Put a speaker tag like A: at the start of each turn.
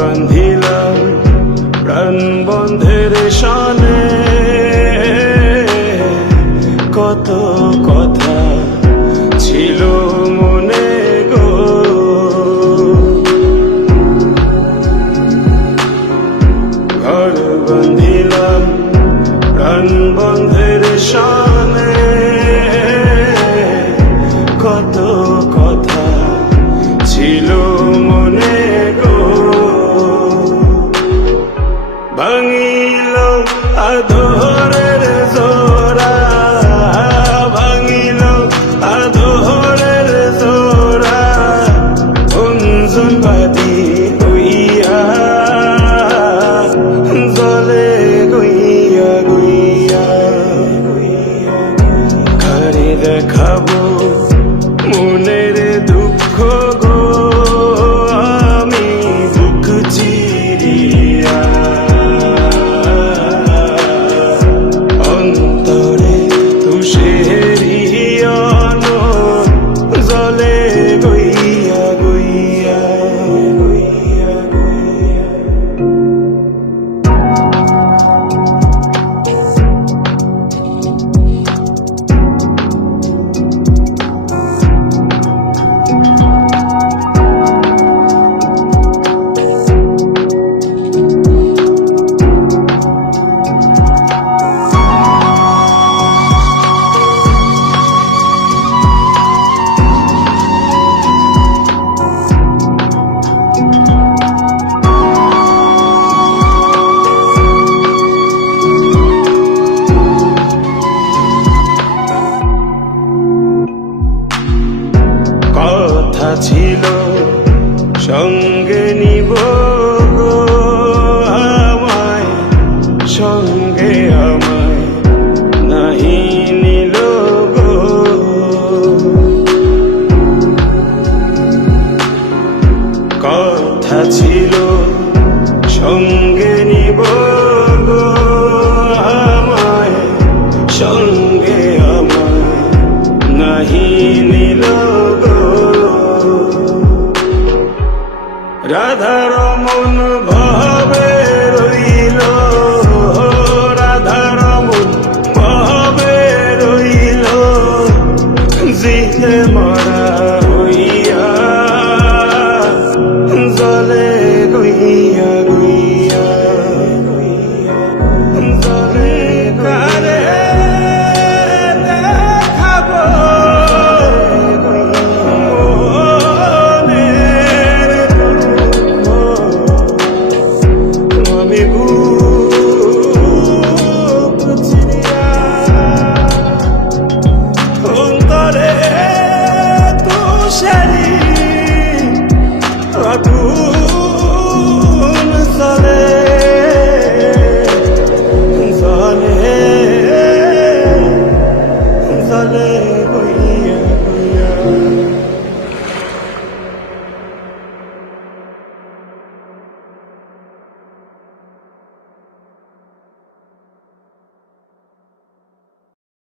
A: বান্ধিলাম প্রাণ বন্ধের সনে কত কথা ছিল মনে গো। ঘর বান্ধিলাম প্রাণ বন্ধের সনে cover ছিল, সঙ্গে নিব আমায়, সঙ্গে আমায় নাহি নিল কথা ছিল, সঙ্গে নিব সঙ্গে আমায় গো। রাধারমন ভ সংসারী আগুন চলে